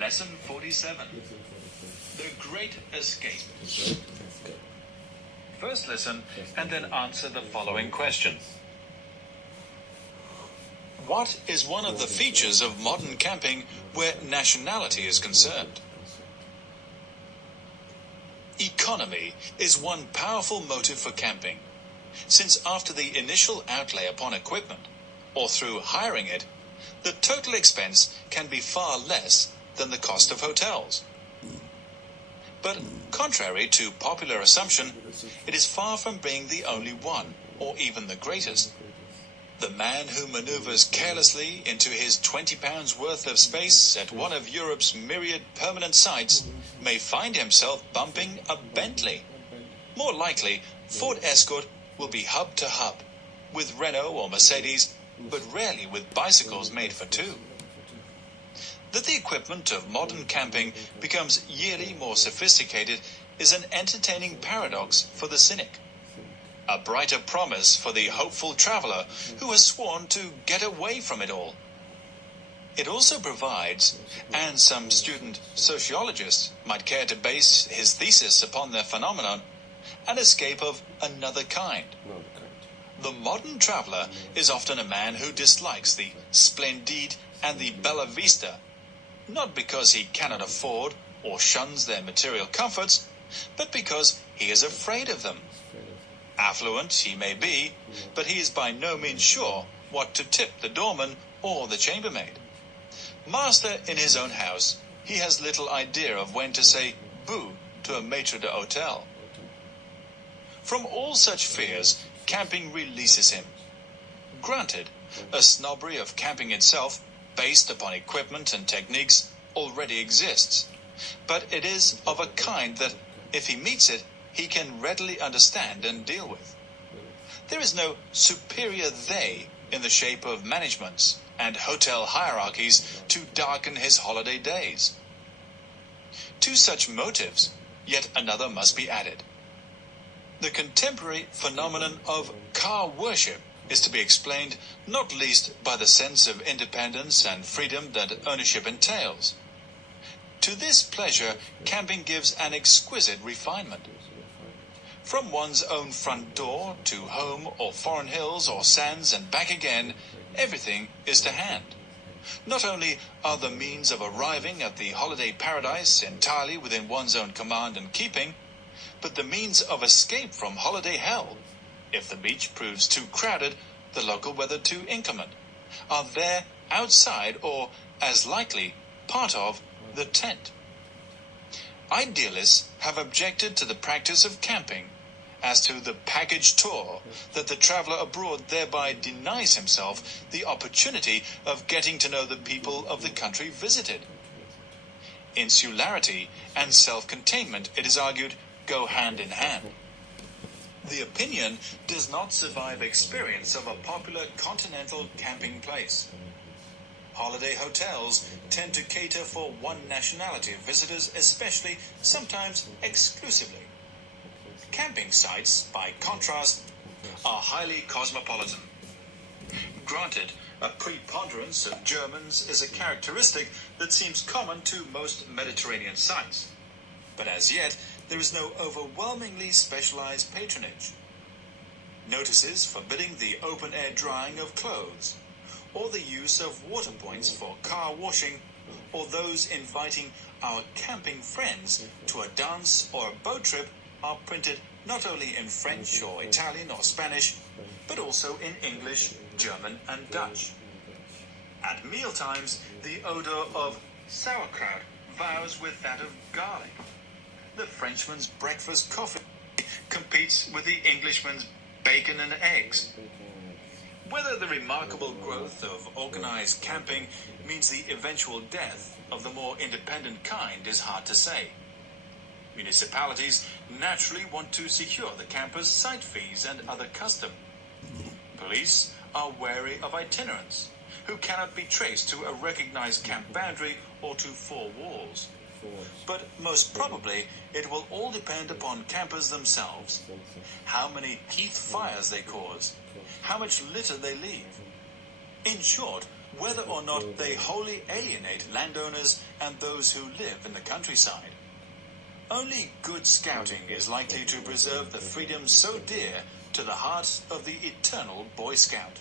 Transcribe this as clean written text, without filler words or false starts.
Lesson 47. The Great Escape. First listen and then answer the following question. What is one of the features of modern camping where nationality is concerned? Economy is one powerful motive for camping, since after the initial outlay upon equipment, or through hiring it, the total expense can be far less than the cost of hotels. But contrary to popular assumption, it is far from being the only one, or even the greatest. The man who maneuvers carelessly into his £20 worth of space at one of Europe's myriad permanent sites may find himself bumping a Bentley. More likely, Ford Escort will be hub to hub, with Renault or Mercedes, but rarely with bicycles made for two. That the equipment of modern camping becomes yearly more sophisticated is an entertaining paradox for the cynic. A brighter promise for the hopeful traveler who has sworn to get away from it all. It also provides, and some student sociologist might care to base his thesis upon their phenomenon, an escape of another kind. The modern traveler is often a man who dislikes the splendide and the bella vista, not because he cannot afford or shuns their material comforts, but because he is afraid of them. Affluent he may be, but he is by no means sure what to tip the doorman or the chambermaid. Master in his own house, he has little idea of when to say boo to a maître d'hôtel. From all such fears, camping releases him. Granted, a snobbery of camping itself, based upon equipment and techniques, already exists, but it is of a kind that, if he meets it, he can readily understand and deal with. There is no superior they in the shape of managements and hotel hierarchies to darken his holiday days. To such motives, yet another must be added. The contemporary phenomenon of car worship is to be explained not least by the sense of independence and freedom that ownership entails. To this pleasure, camping gives an exquisite refinement. From one's own front door to home or foreign hills or sands and back again, everything is to hand. Not only are the means of arriving at the holiday paradise entirely within one's own command and keeping, but the means of escape from holiday hell, if the beach proves too crowded, the local weather too inclement, are there outside or, as likely, part of the tent. Idealists have objected to the practice of camping as to the package tour that the traveler abroad thereby denies himself the opportunity of getting to know the people of the country visited. Insularity and self-containment, it is argued, go hand in hand. The opinion does not survive experience of a popular continental camping place. Holiday hotels tend to cater for one nationality of visitors, especially, sometimes exclusively. Camping sites, by contrast, are highly cosmopolitan. Granted, a preponderance of Germans is a characteristic that seems common to most Mediterranean sites. But as yet, there is no overwhelmingly specialized patronage. Notices forbidding the open-air drying of clothes, or the use of water points for car washing, or those inviting our camping friends to a dance or a boat trip are printed not only in French or Italian or Spanish, but also in English, German and Dutch. At mealtimes, the odor of sauerkraut vows with that of garlic. The Frenchman's breakfast coffee competes with the Englishman's bacon and eggs. Whether the remarkable growth of organized camping means the eventual death of the more independent kind is hard to say. Municipalities naturally want to secure the campers' site fees and other custom. Police are wary of itinerants, who cannot be traced to a recognized camp boundary or to four walls. But most probably, it will all depend upon campers themselves. How many heath fires they cause, how much litter they leave. In short, whether or not they wholly alienate landowners and those who live in the countryside. Only good scouting is likely to preserve the freedom so dear to the heart of the eternal Boy Scout.